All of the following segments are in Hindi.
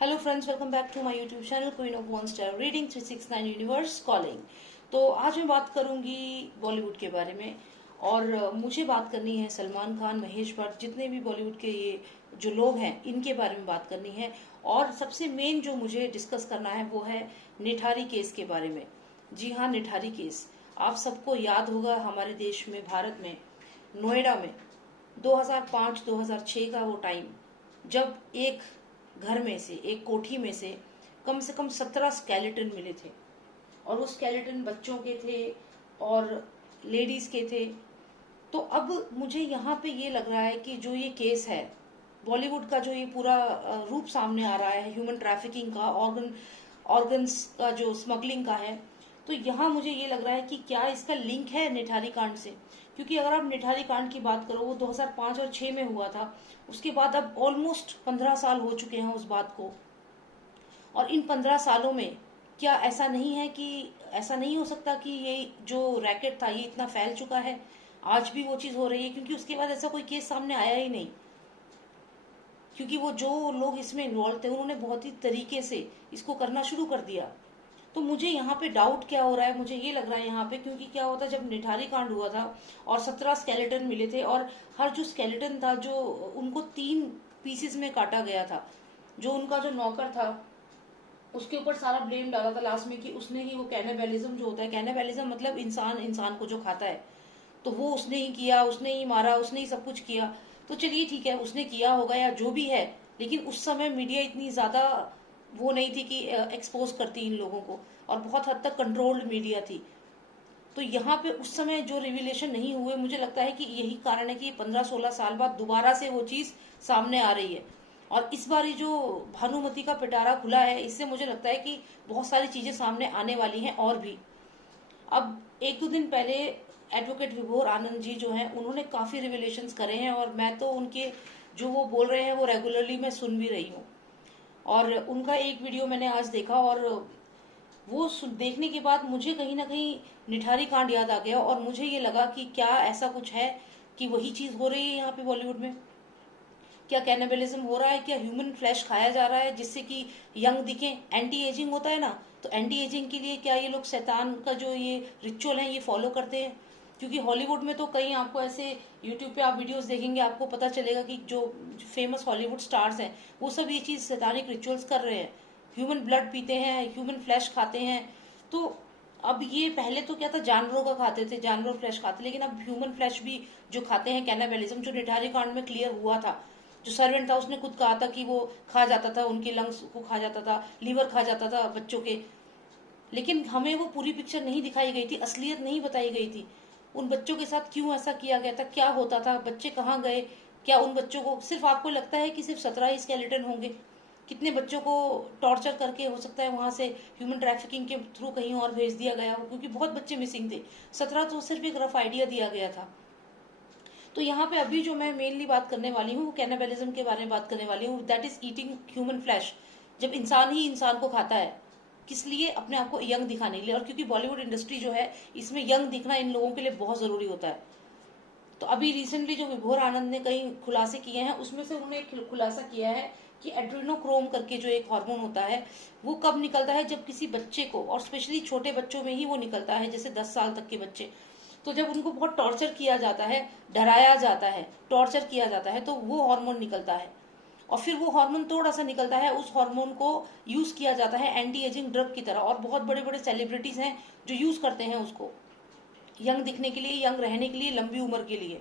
Hello friends, welcome back to my YouTube channel queen of one star reading 369 universe calling. तो आज मैं बात करूंगी बॉलीवुड के बारे में। और मुझे बात करनी है सलमान खान, महेश भट्ट, जितने भी बॉलीवुड के ये जो लोग हैं इनके बारे में बात करनी है। और सबसे मेन जो मुझे डिस्कस करना है वो है निठारी केस के बारे में। जी हाँ, निठारी केस आप सबको याद होगा। हमारे देश में, भारत में, नोएडा में 2005-2006 का वो टाइम, जब एक घर में से, एक कोठी में से कम 17 स्केलेटन मिले थे। और वो स्केलेटन बच्चों के थे और लेडीज के थे। तो अब मुझे यहाँ पे ये लग रहा है कि जो ये केस है, बॉलीवुड का जो ये पूरा रूप सामने आ रहा है, ह्यूमन ट्रैफिकिंग का, ऑर्गन्स का, जो स्मगलिंग का है, तो यहाँ मुझे ये लग रहा है कि क्या इसका लिंक है निठारी कांड से। क्योंकि अगर आप निठारी कांड की बात करो, वो 2005 और 6 में हुआ था। उसके बाद अब ऑलमोस्ट 15 साल हो चुके हैं उस बात को। और इन 15 सालों में क्या ऐसा नहीं है कि ऐसा नहीं हो सकता कि ये जो रैकेट था ये इतना फैल चुका है, आज भी वो चीज हो रही है। क्योंकि उसके बाद ऐसा कोई केस सामने आया ही नहीं। क्योंकि वो जो लोग इसमें इन्वॉल्व थे उन्होंने बहुत ही तरीके से इसको करना शुरू कर दिया। तो मुझे यहाँ पे डाउट क्या हो रहा है, मुझे ये लग रहा है यहाँ पे, क्योंकि क्या होता, जब निठारी कांड हुआ था और 17 स्केलेटन मिले थे, और हर जो स्केलेटन था, जो उनको 3 पीसेस में काटा गया था, जो उनका जो नौकर था उसके ऊपर सारा ब्लेम डाला था लास्ट में कि उसने ही वो कैनिबलिज्म जो होता है, कैनिबलिज्म मतलब इंसान इंसान को जो खाता है, तो वो उसने ही किया, उसने ही मारा, उसने ही सब कुछ किया। तो चलिए ठीक है, उसने किया होगा या जो भी है, लेकिन उस समय मीडिया इतनी ज्यादा वो नहीं थी कि एक्सपोज करती इन लोगों को, और बहुत हद तक कंट्रोल्ड मीडिया थी। तो यहाँ पे उस समय जो रिविलेशन नहीं हुए, मुझे लगता है कि यही कारण है कि 15-16 साल बाद दोबारा से वो चीज सामने आ रही है। और इस बार ये जो भानुमति का पिटारा खुला है, इससे मुझे लगता है कि बहुत सारी चीजें सामने आने वाली हैं। और भी अब 1-2 दिन पहले एडवोकेट विभोर आनंद जी जो हैं, उन्होंने काफी रिविलेशंस करे हैं, और मैं तो उनके जो वो बोल रहे हैं वो रेगुलरली मैं सुन भी रही हूँ। और उनका एक वीडियो मैंने आज देखा, और वो देखने के बाद मुझे कहीं ना कहीं निठारी कांड याद आ गया। और मुझे ये लगा कि क्या ऐसा कुछ है कि वही चीज हो रही है यहाँ पे बॉलीवुड में। क्या कैनिबलिज्म हो रहा है, क्या ह्यूमन फ्लैश खाया जा रहा है जिससे कि यंग दिखे। एंटी एजिंग होता है ना, तो एंटी एजिंग के लिए क्या ये लोग शैतान का जो ये रिचुअल है ये फॉलो करते हैं। क्योंकि हॉलीवुड में तो कई आपको ऐसे यूट्यूब पे आप वीडियोस देखेंगे, आपको पता चलेगा कि जो फेमस हॉलीवुड स्टार्स हैं वो सब ये चीज शैतानिक रिचुअल्स कर रहे हैं, ह्यूमन ब्लड पीते हैं, ह्यूमन फ्लैश खाते हैं। तो अब ये पहले तो क्या था, जानवरों का खाते थे, जानवर फ्लैश खाते, लेकिन अब ह्यूमन फ्लैश भी जो खाते हैं, कैनाबलिज्म जो निठारी कांड में क्लियर हुआ था। जो सर्वेंट था उसने खुद कहा था कि वो खा जाता था, उनके लंग्स को खा जाता था, लीवर खा जाता था बच्चों के। लेकिन हमें वो पूरी पिक्चर नहीं दिखाई गई थी, असलियत नहीं बताई गई थी। उन बच्चों के साथ क्यों ऐसा किया गया था, क्या होता था, बच्चे कहाँ गए। क्या उन बच्चों को, सिर्फ आपको लगता है कि सिर्फ 17 ही स्केलेटन होंगे? कितने बच्चों को टॉर्चर करके हो सकता है वहां से ह्यूमन ट्रैफिकिंग के थ्रू कहीं और भेज दिया गया हो, क्योंकि बहुत बच्चे मिसिंग थे। 17 तो सिर्फ एक रफ आइडिया दिया गया था। तो यहाँ पे अभी जो मैं मेनली बात करने वाली हूँ वो कैनिबलिज्म के बारे में बात करने वाली हूँ, that is eating human flesh. जब इंसान ही इंसान को खाता है, किस लिए? अपने आप को यंग दिखाने के लिए। और क्योंकि बॉलीवुड इंडस्ट्री जो है, इसमें यंग दिखना इन लोगों के लिए बहुत जरूरी होता है। तो अभी रिसेंटली जो विभोर आनंद ने कई खुलासे किए हैं, उसमें से उन्होंने एक खुलासा किया है कि एड्रेनोक्रोम करके जो एक हार्मोन होता है, वो कब निकलता है, जब किसी बच्चे को, और स्पेशली छोटे बच्चों में ही वो निकलता है, जैसे 10 साल तक के बच्चे। तो जब उनको बहुत टॉर्चर किया जाता है, डराया जाता है, टॉर्चर किया जाता है, तो वो हार्मोन निकलता है। और फिर वो हार्मोन थोड़ा सा निकलता है, उस हार्मोन को यूज किया जाता है एंटी एजिंग ड्रग की तरह। और बहुत बड़े बड़े सेलिब्रिटीज हैं जो यूज करते हैं उसको, यंग दिखने के लिए, यंग रहने के लिए, लंबी उम्र के लिए।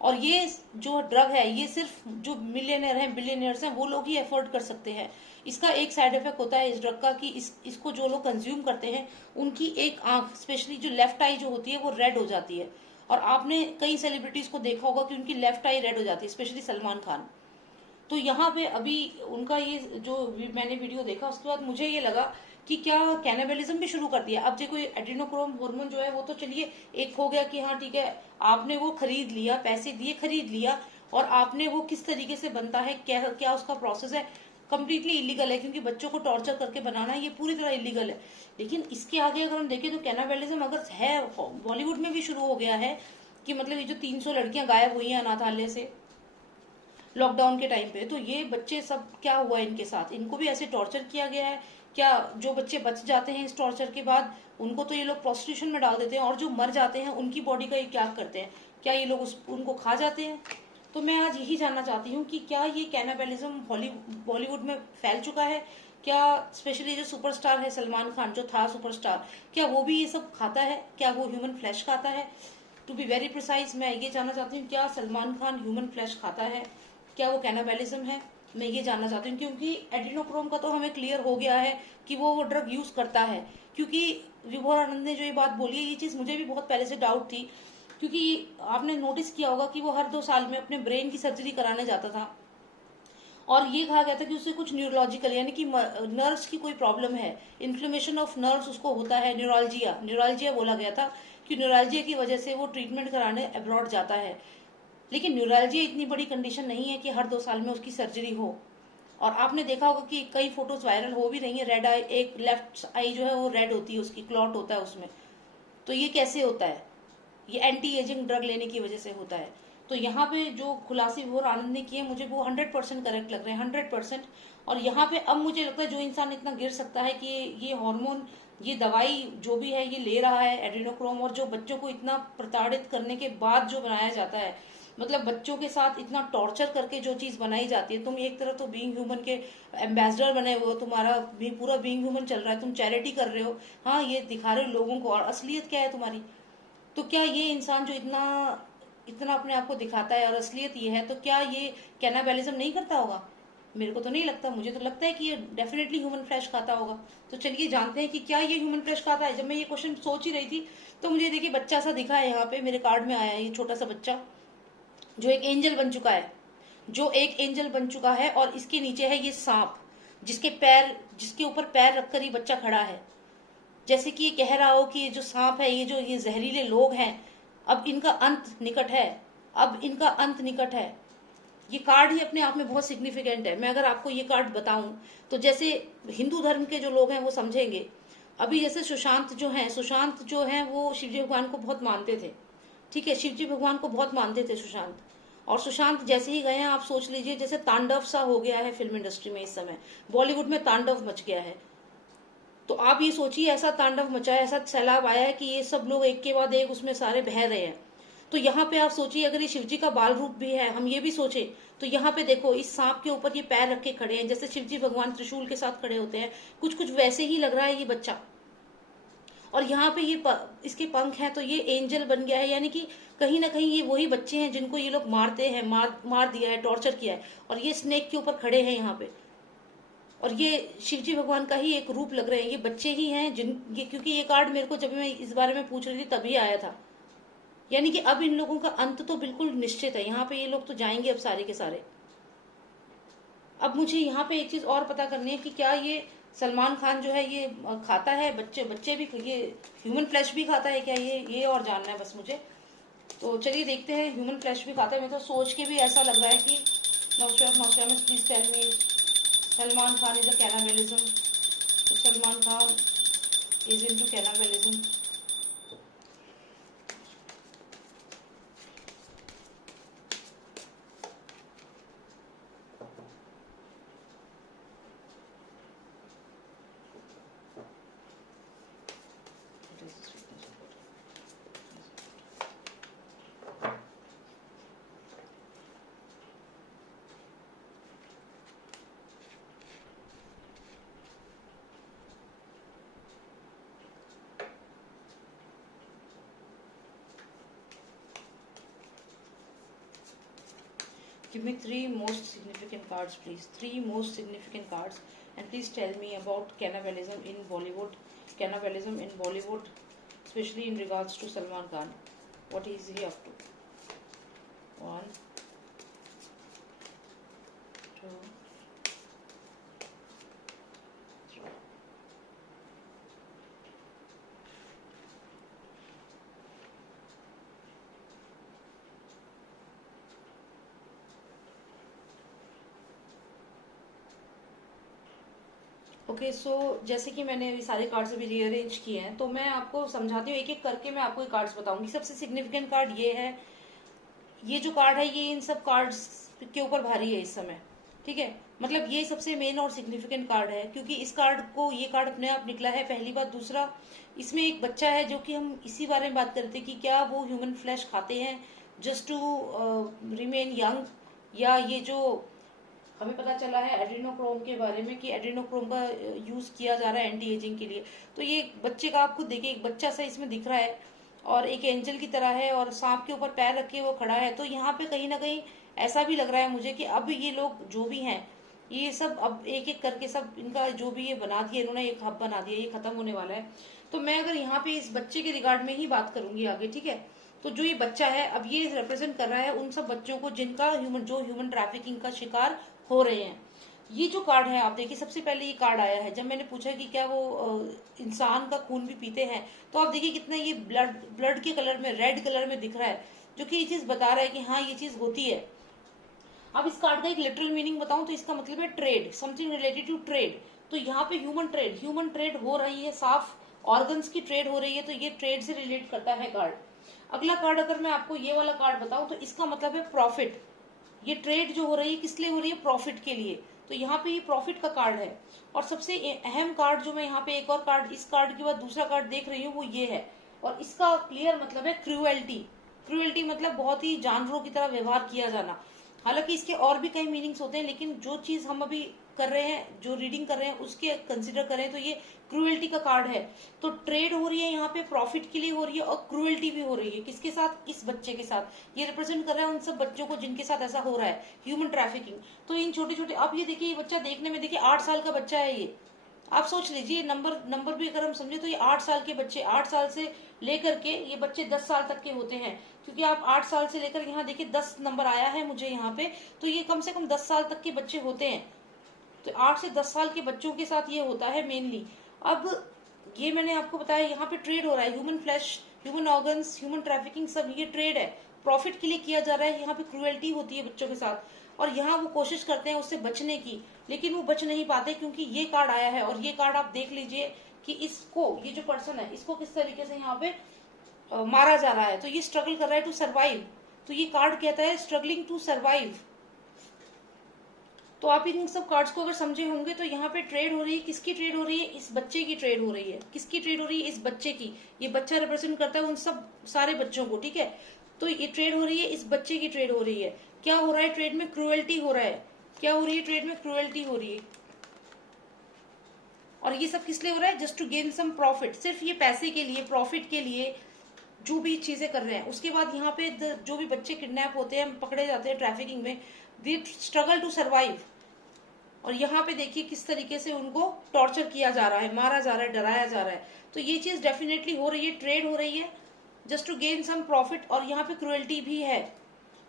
और ये जो ड्रग है, ये सिर्फ जो मिलियनर हैं, बिलियनर्स हैं, वो लोग ही अफोर्ड कर सकते हैं। इसका एक साइड इफेक्ट होता है इस ड्रग का कि इसको जो लोग कंज्यूम करते हैं, उनकी एक आंख, स्पेशली जो लेफ्ट आई जो होती है, वो रेड हो जाती है। और आपने कई सेलिब्रिटीज को देखा होगा कि उनकी लेफ्ट आई रेड हो जाती है, स्पेशली सलमान खान। तो यहाँ पे अभी उनका ये जो मैंने वीडियो देखा, उसके बाद मुझे ये लगा कि क्या कैनिबलिज्म भी शुरू कर दिया। अब देखो, एड्रेनोक्रोम हार्मोन जो है वो तो चलिए एक हो गया कि हाँ ठीक है, आपने वो खरीद लिया, पैसे दिए खरीद लिया, और आपने वो किस तरीके से बनता है, क्या क्या उसका प्रोसेस है, कम्प्लीटली इलीगल है। क्योंकि बच्चों को टॉर्चर करके बनाना ये पूरी तरह इलीगल है। लेकिन इसके आगे अगर हम देखें तो कैनाबलिज्म अगर है, बॉलीवुड में भी शुरू हो गया है कि मतलब ये जो 300 लड़कियां गायब हुई हैं अनाथालय से, लॉकडाउन के टाइम पे। तो ये बच्चे सब क्या हुआ इनके साथ, इनको भी ऐसे टॉर्चर किया गया है क्या? जो बच्चे बच जाते हैं इस टॉर्चर के बाद, उनको तो ये लोग प्रोस्टिट्यूशन में डाल देते हैं, और जो मर जाते हैं उनकी बॉडी का ये क्या करते हैं? क्या ये लोग उनको खा जाते हैं? तो मैं आज यही जानना चाहती हूँ कि क्या ये कैनाबेलिज्म बॉलीवुड में फैल चुका है क्या? स्पेशली जो सुपरस्टार है सलमान खान, जो था सुपरस्टार, क्या वो भी ये सब खाता है? क्या वो ह्यूमन फ्लैश खाता है? टू बी वेरी प्रिसाइज, मैं ये जानना चाहती हूँ, क्या सलमान खान ह्यूमन फ्लैश खाता है? क्या वो कैनाबेलिज्म है? मैं ये जानना चाहती हूँ, क्योंकि एड्रीनोक्रोम का तो हमें क्लियर हो गया है कि वो ड्रग यूज करता है। क्योंकि विभोर आनंद ने जो ये बात बोली है, ये चीज मुझे भी बहुत पहले से डाउट थी। क्योंकि आपने नोटिस किया होगा कि वो हर 2 साल में अपने ब्रेन की सर्जरी कराने जाता था, और ये कहा गया था कि उसे कुछ न्यूरोलॉजिकल यानी कि नर्व्स की कोई प्रॉब्लम है, इन्फ्लेमेशन ऑफ नर्व्स उसको होता है, न्यूरोलजिया न्यूरोलजिया बोला गया था कि न्यूरोलजिया की वजह से वो ट्रीटमेंट कराने अब्रॉड जाता है। लेकिन न्यूरोलजिया इतनी बड़ी कंडीशन नहीं है कि हर 2 साल में उसकी सर्जरी हो। और आपने देखा होगा कि कई फोटोज वायरल हो भी रही है, रेड आई, एक लेफ्ट आई जो है वो रेड होती है, उसकी क्लॉट होता है उसमें। तो ये कैसे होता है? ये एंटी एजिंग ड्रग लेने की वजह से होता है। तो यहाँ पे जो खुलासे विभोर आनंद ने किए, मुझे वो 100% करेक्ट लग रहे हैं, 100%। और यहाँ पे अब मुझे लगता है जो इंसान इतना गिर सकता है कि ये हार्मोन, ये दवाई जो भी है ये ले रहा है एड्रीनोक्रोम, और जो बच्चों को इतना प्रताड़ित करने के बाद जो बनाया जाता है, मतलब बच्चों के साथ इतना टॉर्चर करके जो चीज बनाई जाती है। तुम एक तरह तो बीइंग ह्यूमन के एम्बेसडर बने हुए हो, तुम्हारा भी पूरा बीइंग ह्यूमन चल रहा है, तुम चैरिटी कर रहे हो, हाँ ये दिखा रहे हो लोगों को, और असलियत क्या है तुम्हारी? तो क्या ये इंसान जो इतना इतना अपने आप को दिखाता है और असलियत ये है, तो क्या ये कैनाबेलिज्म नहीं करता होगा? मेरे को तो नहीं लगता, मुझे तो लगता है कि ये डेफिनेटली ह्यूमन फ्लैश खाता होगा। तो चलिए जानते हैं कि क्या ये ह्यूमन फ्लैश खाता है। जब मैं ये क्वेश्चन सोच ही रही थी, तो मुझे देखिए बच्चा सा दिखा है, यहाँ पे मेरे कार्ड में आया है, ये छोटा सा बच्चा जो एक एंजल बन चुका है, जो एक एंजल बन चुका है, और इसके नीचे है ये सांप, जिसके ऊपर पैर रखकर ये बच्चा खड़ा है। जैसे कि ये कह रहा हो कि ये जो सांप है, ये जहरीले लोग हैं, अब इनका अंत निकट है, अब इनका अंत निकट है। ये कार्ड ही अपने आप में बहुत सिग्निफिकेंट है। मैं अगर आपको ये कार्ड बताऊं, तो जैसे हिंदू धर्म के जो लोग हैं वो समझेंगे। अभी जैसे सुशांत जो है वो शिवजी भगवान को बहुत मानते थे, ठीक है, शिवजी भगवान को बहुत मानते थे सुशांत। और सुशांत जैसे ही गए हैं, आप सोच लीजिए जैसे तांडव सा हो गया है फिल्म इंडस्ट्री में इस समय, बॉलीवुड में तांडव मच गया है। तो आप ये सोचिए, ऐसा तांडव मचा है, ऐसा सैलाब आया है कि ये सब लोग एक के बाद एक उसमें सारे बह रहे हैं। तो यहाँ पे आप सोचिए, अगर ये शिवजी का बाल रूप भी है, हम ये भी सोचे, तो यहाँ पे देखो इस सांप के ऊपर ये पैर रख के खड़े हैं, जैसे शिवजी भगवान त्रिशूल के साथ खड़े होते हैं, कुछ कुछ वैसे ही लग रहा है ये बच्चा। और यहाँ पे इसके पंख हैं, तो ये एंजल बन गया है, यानी कि कहीं ना कहीं ये वही बच्चे हैं जिनको ये लोग मारते हैं, मार दिया है, टॉर्चर किया है, और ये स्नेक के ऊपर खड़े हैं यहाँ पे। और ये शिवजी भगवान का ही एक रूप लग रहे हैं, ये बच्चे ही हैं क्योंकि ये कार्ड मेरे को जब मैं इस बारे में पूछ रही थी तभी आया था। यानी कि अब इन लोगों का अंत तो बिल्कुल निश्चित है, यहाँ पे ये लोग तो जाएंगे अब सारे के सारे। अब मुझे यहाँ पे एक चीज और पता करनी है कि क्या ये सलमान खान जो है ये खाता है बच्चे भी, ये ह्यूमन फ्लैश भी खाता है क्या? ये और जानना है बस मुझे। तो चलिए देखते हैं, ह्यूमन फ्लैश भी खाता है। मैं तो सोच के भी ऐसा लग रहा है कि नौशा please tell me, Salman Khan is a cannibalism. तो Salman Khan is into cannibalism. Give me 3 most significant cards, please. 3 most significant cards, and please tell me about cannibalism in Bollywood. Cannibalism in Bollywood, especially in regards to Salman Khan. What is he up to? 1, 2, 3. Okay, सो जैसे कि मैंने अभी सारे कार्ड्स अभी रीअरेंज किए हैं, तो मैं आपको समझाती हूँ, एक एक करके मैं आपको कार्ड्स बताऊंगी। सबसे सिग्निफिकेंट कार्ड ये है, ये जो कार्ड है ये इन सब कार्ड्स के ऊपर भारी है इस समय, ठीक है। मतलब ये सबसे मेन और सिग्निफिकेंट कार्ड है, क्योंकि इस कार्ड को, ये कार्ड अपने आप निकला है, पहली बात। दूसरा, इसमें एक बच्चा है, जो कि हम इसी बारे में बात करते हैं कि क्या वो ह्यूमन फ्लैश खाते हैं जस्ट टू रिमेन यंग, या ये जो हमें पता चला है एड्रेनोक्रोम के बारे में कि एड्रेनोक्रोम का यूज किया जा रहा है एंटी एजिंग के लिए। तो ये बच्चे का आप खुद देखिए, एक बच्चा सा इसमें दिख रहा है और एक एंजल की तरह है और सांप के ऊपर पैर रख के वो खड़ा है। तो यहाँ पे कहीं ना कहीं ऐसा भी लग रहा है मुझे कि अब ये लोग जो भी हैं, ये सब अब एक एक करके सब इनका जो भी ये बना दिया इन्होंने, एक हब बना दिया, ये खत्म होने वाला है। तो मैं अगर यहाँ पे इस बच्चे के रिगार्ड में ही बात करूंगी आगे, ठीक है। तो जो ये बच्चा है, अब ये रिप्रेजेंट कर रहा है उन सब बच्चों को जिनका ह्यूमन ट्रैफिकिंग का शिकार हो रहे हैं। ये जो कार्ड है, आप देखिए, सबसे पहले ये कार्ड आया है जब मैंने पूछा कि क्या वो इंसान का खून भी पीते हैं, तो आप देखिए कितना ये ब्लड ब्लड के कलर में, रेड कलर में दिख रहा है, जो कि ये चीज बता रहा है कि हाँ ये चीज होती है। अब इस कार्ड का एक लिटरल मीनिंग बताऊं तो इसका मतलब है trade, something related to trade. तो यहाँ पे ह्यूमन ट्रेड हो रही है, साफ ऑर्गन्स की ट्रेड हो रही है, तो ये ट्रेड से रिलेट करता है कार्ड। अगला कार्ड अगर मैं आपको ये वाला कार्ड बताऊं तो इसका मतलब है प्रॉफिट। ये ट्रेड जो हो रही है किस लिए हो रही है? प्रॉफिट के लिए। तो यहाँ पे ये प्रॉफिट का कार्ड है। और सबसे अहम कार्ड जो मैं यहाँ पे एक और कार्ड, इस कार्ड के बाद दूसरा कार्ड देख रही हूँ, वो ये है। और इसका क्लियर मतलब है क्रूएल्टी। क्रूएल्टी मतलब बहुत ही जानवरों की तरह व्यवहार किया जाना। हालांकि इसके और भी कई मीनिंग्स होते हैं, लेकिन जो चीज हम अभी कर रहे हैं, जो रीडिंग कर रहे हैं, उसके कंसिडर करें तो ये क्रूएल्टी का कार्ड है। तो ट्रेड हो रही है यहाँ पे, प्रॉफिट के लिए हो रही है, और क्रूएल्टी भी हो रही है। किसके साथ? इस बच्चे के साथ। ये रिप्रेजेंट कर रहा है उन सब बच्चों को जिनके साथ ऐसा हो रहा है, ह्यूमन ट्रैफिकिंग। तो इन छोटे छोटे, आप ये देखिए, ये बच्चा देखने में, देखिए 8 साल का बच्चा है ये। आप सोच लीजिए, नंबर भी अगर हम समझे तो ये 8 साल के बच्चे, 8 साल से लेकर के ये बच्चे 10 साल तक के होते हैं। क्योंकि आप 8 साल से लेकर यहाँ देखिए 10 नंबर आया है मुझे यहाँ पे, तो ये कम से कम 10 साल तक के बच्चे होते हैं। तो 8 से 10 साल के बच्चों के साथ ये होता है मेनली। अब ये मैंने आपको बताया, यहाँ पे ट्रेड हो रहा है, human flesh, human organs, human trafficking, सब ये ट्रेड है, प्रॉफिट के लिए किया जा रहा है। यहाँ पे क्रूएल्टी होती है बच्चों के साथ, और यहाँ वो कोशिश करते हैं उससे बचने की, लेकिन वो बच नहीं पाते, क्योंकि ये कार्ड आया है। और ये कार्ड आप देख लीजिए कि इसको, ये जो पर्सन है, इसको किस तरीके से यहाँ पे मारा जा रहा है। तो ये स्ट्रगल कर रहा है टू सर्वाइव। तो ये कार्ड कहता है स्ट्रगलिंग टू सर्वाइव। तो आप इन सब कार्ड्स को अगर समझे होंगे तो यहाँ पे ट्रेड हो रही है, किसकी ट्रेड हो रही है? इस बच्चे की ट्रेड हो रही है। किसकी ट्रेड हो रही है? इस बच्चे की। ये बच्चा रिप्रेजेंट करता है उन सब सारे बच्चों को, ठीक है। तो ये ट्रेड हो रही है, इस बच्चे की ट्रेड हो रही है। क्या हो रहा है ट्रेड में? क्रूएल्टी हो रहा है। क्या हो रही है ट्रेड में? क्रूएल्टी हो रही है। और ये सब किस लिए हो रहा है? Just to gain some profit. सिर्फ ये पैसे के लिए, प्रॉफिट के लिए जो भी चीजें कर रहे हैं। उसके बाद यहाँ पे जो भी बच्चे किडनैप होते हैं, पकड़े जाते हैं ट्रैफिकिंग में, दे स्ट्रगल टू सर्वाइव। और यहाँ पे देखिए किस तरीके से उनको टॉर्चर किया जा रहा है, मारा जा रहा है, डराया जा रहा है। तो ये चीज डेफिनेटली हो रही है, ट्रेड हो रही है just to gain some profit. और यहाँ पे क्रूएल्टी भी है।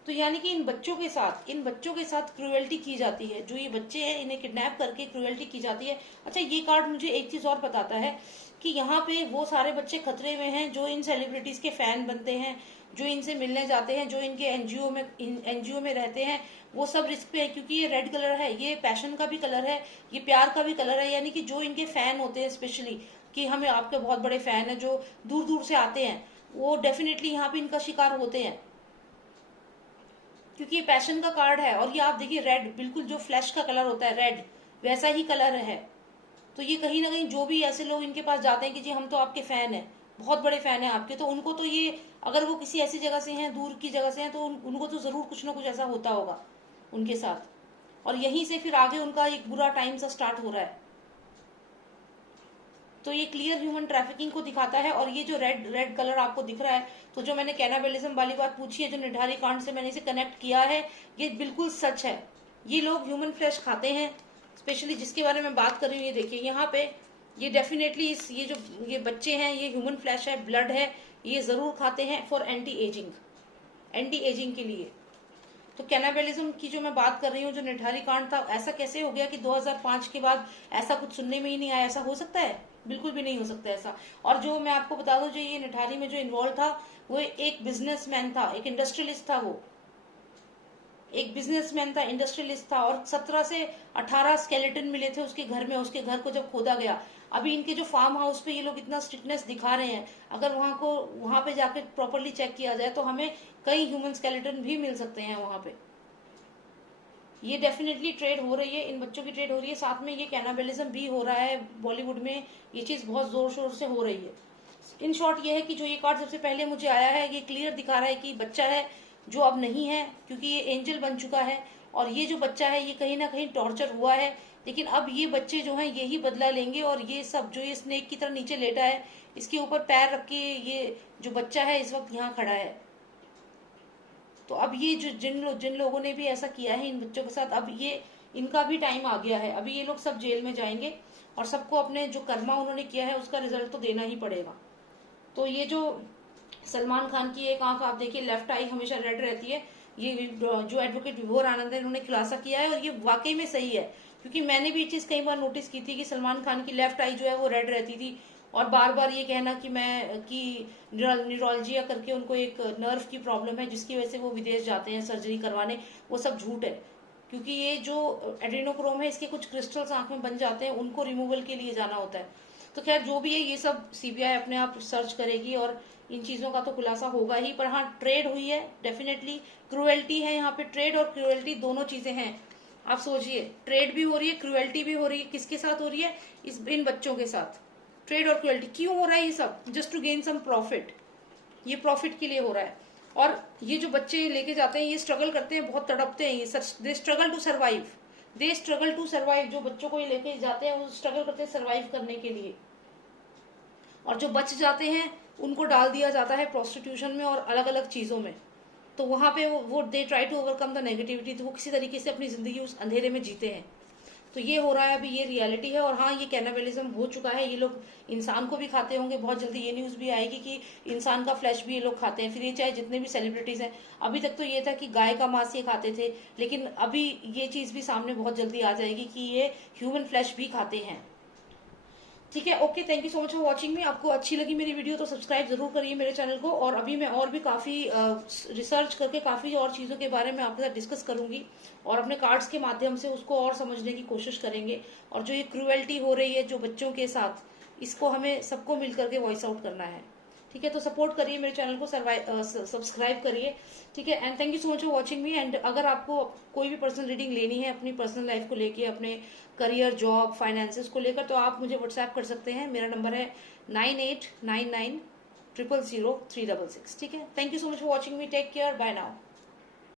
तो यानी कि इन बच्चों के साथ क्रूएल्टी की जाती है। जो ये बच्चे हैं, इन्हें किडनैप करके क्रूएल्टी की जाती है। अच्छा, ये कार्ड मुझे एक चीज और बताता है कि यहाँ पे वो सारे बच्चे खतरे में हैं जो इन सेलिब्रिटीज के फैन बनते हैं, जो इनसे मिलने जाते हैं, जो इनके एनजीओ में रहते हैं, वो सब रिस्क पे है। क्योंकि ये रेड कलर है, ये पैशन का भी कलर है, ये प्यार का भी कलर है। यानी कि जो इनके फैन होते हैं, स्पेशली कि हमें आपके बहुत बड़े फैन है, जो दूर दूर से आते हैं, वो डेफिनेटली यहाँ पे इनका शिकार होते हैं, क्योंकि ये पैशन का कार्ड है। और ये आप देखिए रेड, बिल्कुल जो फ्लैश का कलर होता है रेड, वैसा ही कलर है। तो ये कहीं ना कहीं जो भी ऐसे लोग इनके पास जाते हैं कि जी हम तो आपके फैन हैं, बहुत बड़े फैन हैं आपके, तो उनको तो ये, अगर वो किसी ऐसी जगह से हैं, दूर की जगह से हैं, तो उनको तो जरूर कुछ ना कुछ ऐसा होता होगा उनके साथ। और यहीं से फिर आगे उनका एक बुरा टाइम सा स्टार्ट हो रहा है। तो ये क्लियर ह्यूमन ट्रैफिकिंग को दिखाता है। और ये जो रेड कलर आपको दिख रहा है, तो जो मैंने कैनाबेलिज्म वाली बात पूछी है, जो निठारी कांड से मैंने इसे कनेक्ट किया है, ये बिल्कुल सच है। ये लोग ह्यूमन फ्लैश खाते हैं, स्पेशली जिसके बारे में बात कर रही हूँ। ये देखिए यहाँ पे, ये डेफिनेटली ये जो ये बच्चे हैं, ये ह्यूमन फ्लैश है, ब्लड है, ये जरूर खाते हैं फॉर एंटी एजिंग के लिए। तो कैनाबेलिज्म की जो मैं बात कर रही हूँ, जो निठारी कांड था, ऐसा कैसे हो गया कि 2005 के बाद ऐसा कुछ सुनने में ही नहीं आया? ऐसा हो सकता है? बिल्कुल भी नहीं हो सकता ऐसा। और जो मैं आपको बता दूं, जो ये निठारी में जो इन्वॉल्व था, वो एक बिजनेसमैन था, एक इंडस्ट्रियलिस्ट था। वो एक बिजनेसमैन था, इंडस्ट्रियलिस्ट था। और 17 से 18 स्केलेटन मिले थे उसके घर में, उसके घर को जब खोदा गया। अभी इनके जो फार्म हाउस पे ये लोग इतना स्ट्रिक्टनेस दिखा रहे हैं, अगर वहां पे जाकर प्रॉपरली चेक किया जाए तो हमें कई ह्यूमन स्केलेटन भी मिल सकते हैं वहां पे। ये डेफिनेटली ट्रेड हो रही है, इन बच्चों की ट्रेड हो रही है, साथ में ये कैनाबलिज्म भी हो रहा है बॉलीवुड में, ये चीज बहुत जोर शोर से हो रही है। इन शॉर्ट ये है कि जो ये कार्ड सबसे पहले मुझे आया है, ये क्लियर दिखा रहा है कि बच्चा है जो अब नहीं है, क्योंकि ये एंजल बन चुका है, और ये जो बच्चा है ये कहीं ना कहीं टॉर्चर हुआ है, लेकिन अब ये बच्चे जो हैं यही बदला लेंगे, और ये सब जो ये स्नेक की तरह नीचे लेटा है, इसके ऊपर पैर रख के ये जो बच्चा है इस वक्त यहाँ खड़ा है। तो अब ये जो जिन लोगों ने भी ऐसा किया है इन बच्चों के साथ, अब ये इनका भी टाइम आ गया है, अभी ये लोग सब जेल में जाएंगे, और सबको अपने जो कर्मा उन्होंने किया है उसका रिजल्ट तो देना ही पड़ेगा। तो ये जो सलमान खान की एक आंख आप देखिए, लेफ्ट आई हमेशा रेड रहती है, ये जो एडवोकेट विभोर आनंद है इन्होंने खुलासा किया है, और ये वाकई में सही है, क्योंकि मैंने भी ये चीज कई बार नोटिस की थी कि सलमान खान की लेफ्ट आई जो है वो रेड रहती थी, और बार बार ये कहना कि मैं कि न्यूरोलॉजिया करके उनको एक नर्व की प्रॉब्लम है जिसकी वजह से वो विदेश जाते हैं सर्जरी करवाने, वो सब झूठ है, क्योंकि ये जो एड्रेनोक्रोम है इसके कुछ क्रिस्टल्स आंख में बन जाते हैं, उनको रिमूवल के लिए जाना होता है। तो खैर जो भी है ये सब सीबीआई अपने आप सर्च करेगी, और इन चीजों का तो खुलासा होगा ही, पर हाँ ट्रेड हुई है डेफिनेटली, क्रुएल्टी है यहाँ पे, ट्रेड और क्रुएल्टी दोनों चीजें हैं। आप सोचिए, ट्रेड भी हो रही है, क्रुएल्टी भी हो रही है, किसके साथ हो रही है, इन बच्चों के साथ। ट्रेड और क्रुएल्टी क्यों हो रहा है ये सब? Just to gain some profit, ये प्रॉफिट के लिए हो रहा है। और ये जो बच्चे लेके जाते हैं ये स्ट्रगल करते हैं, बहुत तड़पते हैं, ये they struggle to survive, they struggle to survive, जो बच्चों को ये लेके जाते हैं वो स्ट्रगल करते हैं सर्वाइव करने के लिए, और जो बच जाते हैं उनको डाल दिया जाता है प्रोस्टिट्यूशन में और अलग अलग चीजों में। तो वहां पे वो they try to overcome the negativity, तो वो किसी तरीके से अपनी जिंदगी उस अंधेरे में जीते हैं। तो ये हो रहा है अभी, ये रियलिटी है। और हाँ, ये कैनाबलिज्म हो चुका है, ये लोग इंसान को भी खाते होंगे, बहुत जल्दी ये न्यूज भी आएगी कि इंसान का फ्लैश भी ये लोग खाते हैं, फिर ये चाहे जितने भी सेलिब्रिटीज हैं। अभी तक तो ये था कि गाय का मांस ये खाते थे, लेकिन अभी ये चीज भी सामने बहुत जल्दी आ जाएगी कि ये ह्यूमन फ्लैश भी खाते हैं। ठीक है, okay, thank you so much for watching मी। आपको अच्छी लगी मेरी वीडियो तो सब्सक्राइब जरूर करिए मेरे चैनल को, और अभी मैं और भी काफी रिसर्च करके काफी और चीजों के बारे में आपके साथ डिस्कस करूंगी, और अपने कार्ड्स के माध्यम से उसको और समझने की कोशिश करेंगे। और जो ये क्रूएल्टी हो रही है जो बच्चों के साथ, इसको हमें सबको मिलकर के वॉइस आउट करना है। ठीक है, तो सपोर्ट करिए मेरे चैनल को, सब्सक्राइब करिए। ठीक है, and thank you so much for watching me. And अगर आपको कोई भी पर्सनल रीडिंग लेनी है अपनी पर्सनल लाइफ को लेके, अपने करियर, जॉब, फाइनेंसेस को लेकर, तो आप मुझे व्हाट्सएप कर सकते हैं। मेरा नंबर है 9899000366। ठीक है, thank you so much for watching me, take care, bye now.